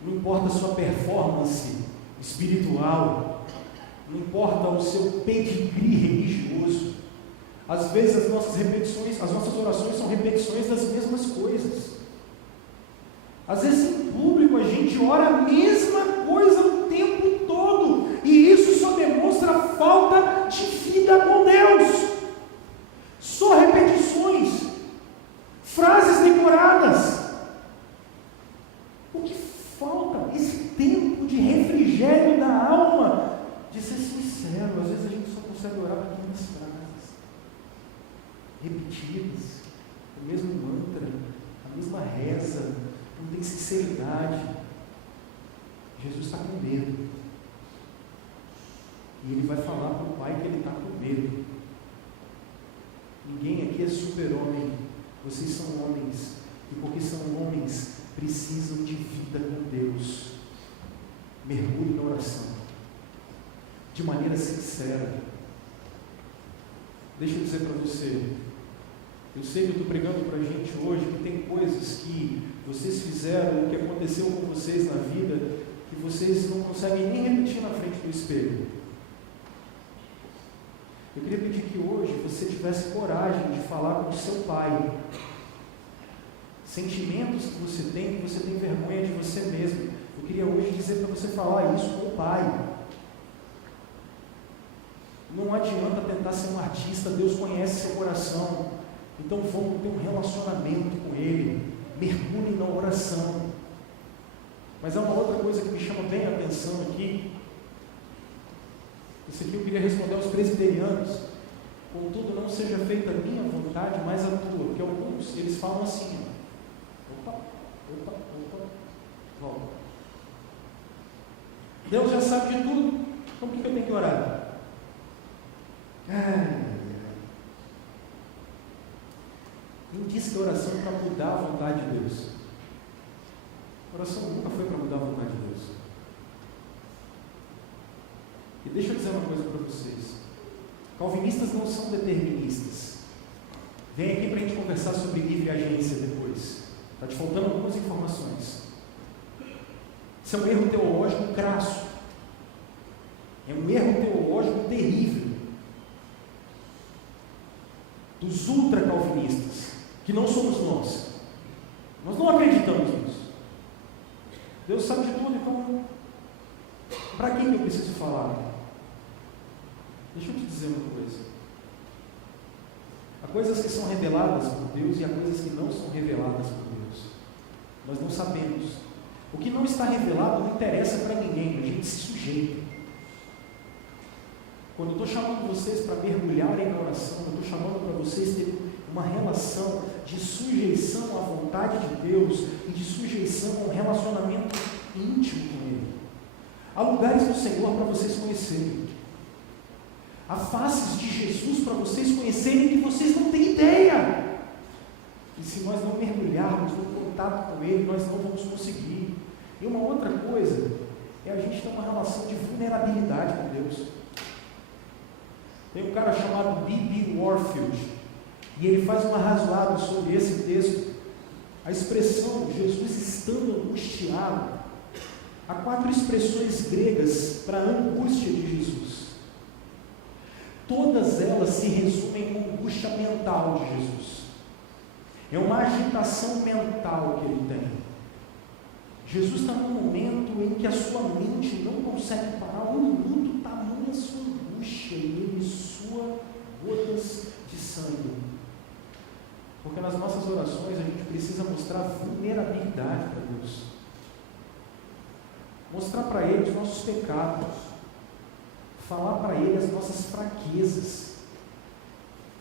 Não importa a sua performance espiritual, não importa o seu pedigree religioso. Às vezes as nossas orações são repetições das mesmas coisas. Às vezes em público a gente ora a mesma coisa o tempo todo, e isso só demonstra falta de vida com Deus. Só repetições, frases decoradas. O que falta? Esse tempo de refrigério da alma, de ser sincero. Às vezes a gente só consegue orar com algumas frases repetidas, o mesmo mantra, a mesma reza. Não tem sinceridade. Jesus está com medo. E ele vai falar para o Pai que ele está com medo. Ninguém aqui é super-homem. Vocês são homens. E porque são homens, precisam de vida com Deus. Mergulhe na oração. De maneira sincera. Deixa eu dizer para você. Eu sei que eu estou pregando para a gente hoje que tem coisas que vocês fizeram, o que aconteceu com vocês na vida, que vocês não conseguem nem repetir na frente do espelho. Eu queria pedir que hoje você tivesse coragem de falar com o seu pai. Sentimentos que você tem vergonha de você mesmo. Eu queria hoje dizer para você falar isso com o pai. Não adianta tentar ser um artista, Deus conhece seu coração. Então vamos ter um relacionamento com Ele. Mergulhe na oração. Mas há uma outra coisa que me chama bem a atenção aqui. Isso aqui eu queria responder aos presbiterianos. Contudo, não seja feita a minha vontade, mas a tua. Porque alguns, eles falam assim. Opa, volta. Deus já sabe de tudo. Então por que eu tenho que orar? Quem disse que a oração é para mudar a vontade de Deus? A oração nunca foi para mudar a vontade de Deus. E deixa eu dizer uma coisa para vocês. Calvinistas não são deterministas. Vem aqui para a gente conversar sobre livre agência depois. Está te faltando algumas informações. Isso é um erro teológico crasso. É um erro teológico terrível. Dos ultra-calvinistas, que não somos nós. Nós não acreditamos nisso. Deus sabe de tudo, então para quem eu preciso falar? Deixa eu te dizer uma coisa. Há coisas que são reveladas por Deus e há coisas que não são reveladas por Deus. Nós não sabemos. O que não está revelado não interessa para ninguém, a gente se sujeita. Quando eu estou chamando vocês para mergulharem na oração, eu estou chamando para vocês terem uma relação de sujeição à vontade de Deus e de sujeição a um relacionamento íntimo com Ele. Há lugares do Senhor para vocês conhecerem. Há faces de Jesus para vocês conhecerem que vocês não têm ideia. E se nós não mergulharmos no contato com Ele, nós não vamos conseguir. E uma outra coisa é a gente ter uma relação de vulnerabilidade com Deus. Tem um cara chamado B.B. Warfield, e ele faz um arrazoado sobre esse texto. A expressão Jesus estando angustiado, há 4 expressões gregas para a angústia de Jesus. Todas elas se resumem em angústia mental de Jesus. É uma agitação mental que ele tem. Jesus está num momento em que a sua mente não consegue parar um minuto, tamanha sua angústia, e ele sua gotas de sangue. Porque nas nossas orações a gente precisa mostrar vulnerabilidade para Deus. Mostrar para Ele os nossos pecados. Falar para Ele as nossas fraquezas.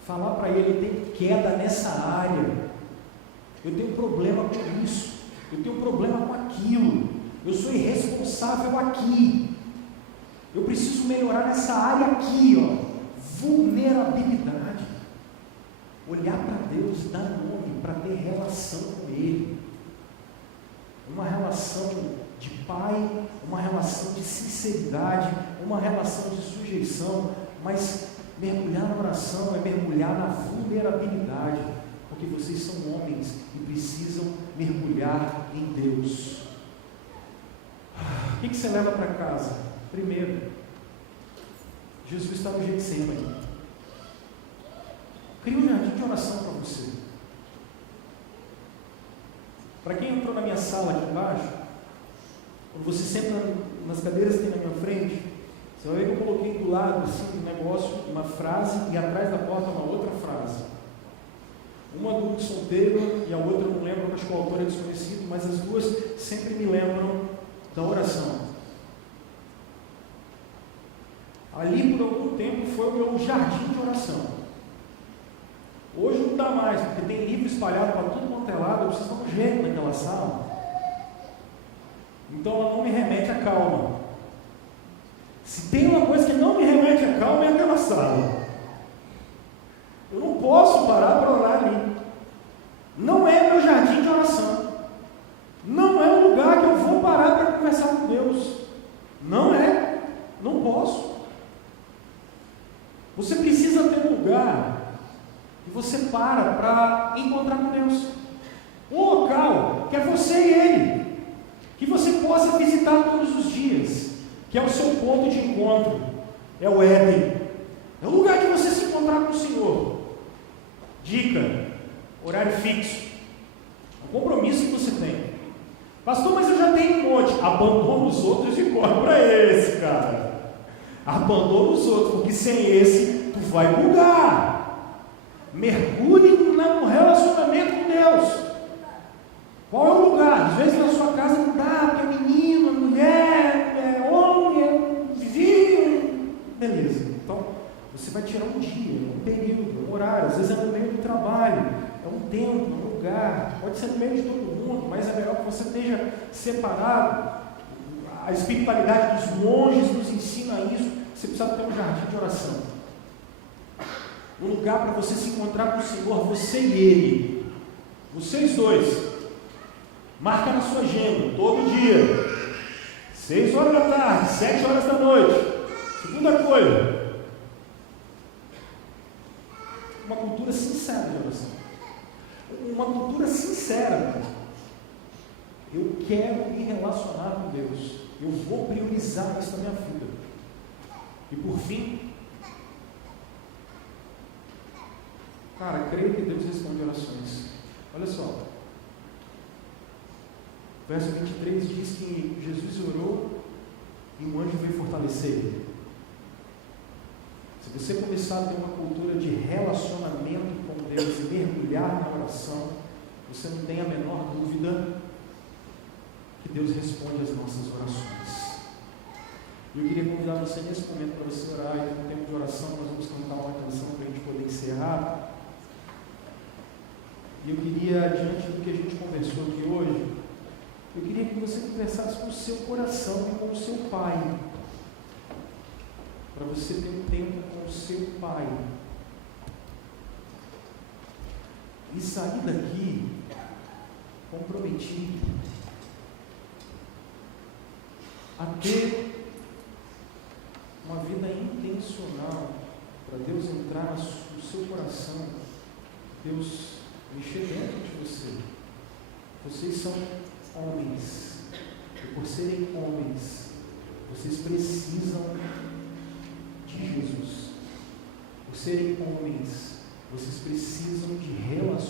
Falar para Ele: eu tenho queda nessa área. Eu tenho problema com isso. Eu tenho problema com aquilo. Eu sou irresponsável aqui. Eu preciso melhorar nessa área aqui, ó. Vulnerabilidade. Olhar para Deus, dar nome, para ter relação com Ele. Uma relação de pai, uma relação de sinceridade, uma relação de sujeição, mas mergulhar na oração é mergulhar na vulnerabilidade, porque vocês são homens e precisam mergulhar em Deus. O que você leva para casa? Primeiro, Jesus está no Getsemane. Cria um jardim de oração para você. Para quem entrou na minha sala aqui embaixo, quando você senta nas cadeiras que tem na minha frente, você vai ver que eu coloquei do lado assim, um negócio, uma frase, e atrás da porta uma outra frase. Uma do solteiro e a outra eu não lembro, acho que o autor é desconhecido, mas as duas sempre me lembram da oração. Ali por algum tempo foi o meu jardim de oração. Hoje não dá mais, porque tem livro espalhado para tudo quanto é lado, eu preciso dar um jeito naquela sala. Então ela não me remete à calma. Se tem uma coisa que não me remete à calma, é aquela sala. Eu não posso parar para orar ali. Não é meu jardim de oração. Não é um lugar que eu vou parar para conversar com Deus. Não é. Não posso. Você precisa ter um lugar que você para encontrar com Deus. Um local que é você e Ele, que você possa visitar todos os dias, que é o seu ponto de encontro, é o Éden. É o lugar que você se encontrar com o Senhor. Dica: horário fixo. É um compromisso que você tem. Pastor, mas eu já tenho um monte. Abandona os outros e corre para esse, cara. Abandona os outros, porque sem esse tu vai bugar. Mergulhe no relacionamento com Deus. Qual é o lugar? Às vezes na sua casa não dá, porque é menino, é mulher, é homem, é vizinho. Beleza. Então, você vai tirar um dia, um período, um horário. Às vezes é no meio do trabalho, é um tempo, um lugar. Pode ser no meio de todo mundo, mas é melhor que você esteja separado. A espiritualidade dos monges nos ensina isso. Você precisa ter um jardim de oração. Um lugar para você se encontrar com o Senhor, você e Ele. Vocês dois. Marca na sua agenda, todo dia. 6 horas da tarde, 7 horas da noite. Segunda coisa, uma cultura sincera de oração. Uma cultura sincera. Eu quero me relacionar com Deus. Eu vou priorizar isso na minha vida. E por fim, cara, creio que Deus responde orações. Olha só. Verso 23 diz que Jesus orou e um anjo veio fortalecer ele. Se você começar a ter uma cultura de relacionamento com Deus e mergulhar na oração, você não tem a menor dúvida que Deus responde às nossas orações. E eu queria convidar você nesse momento para você orar. E no tempo de oração nós vamos cantar uma canção para a gente poder encerrar. E eu queria, diante do que a gente conversou aqui hoje, eu queria que você conversasse com o seu coração e com o seu pai. Para você ter um tempo com o seu pai. E sair daqui comprometido a ter uma vida intencional para Deus entrar no seu coração, Deus mexer dentro de você. Vocês são homens, e por serem homens, vocês precisam de Jesus. Por serem homens, vocês precisam de relacionamento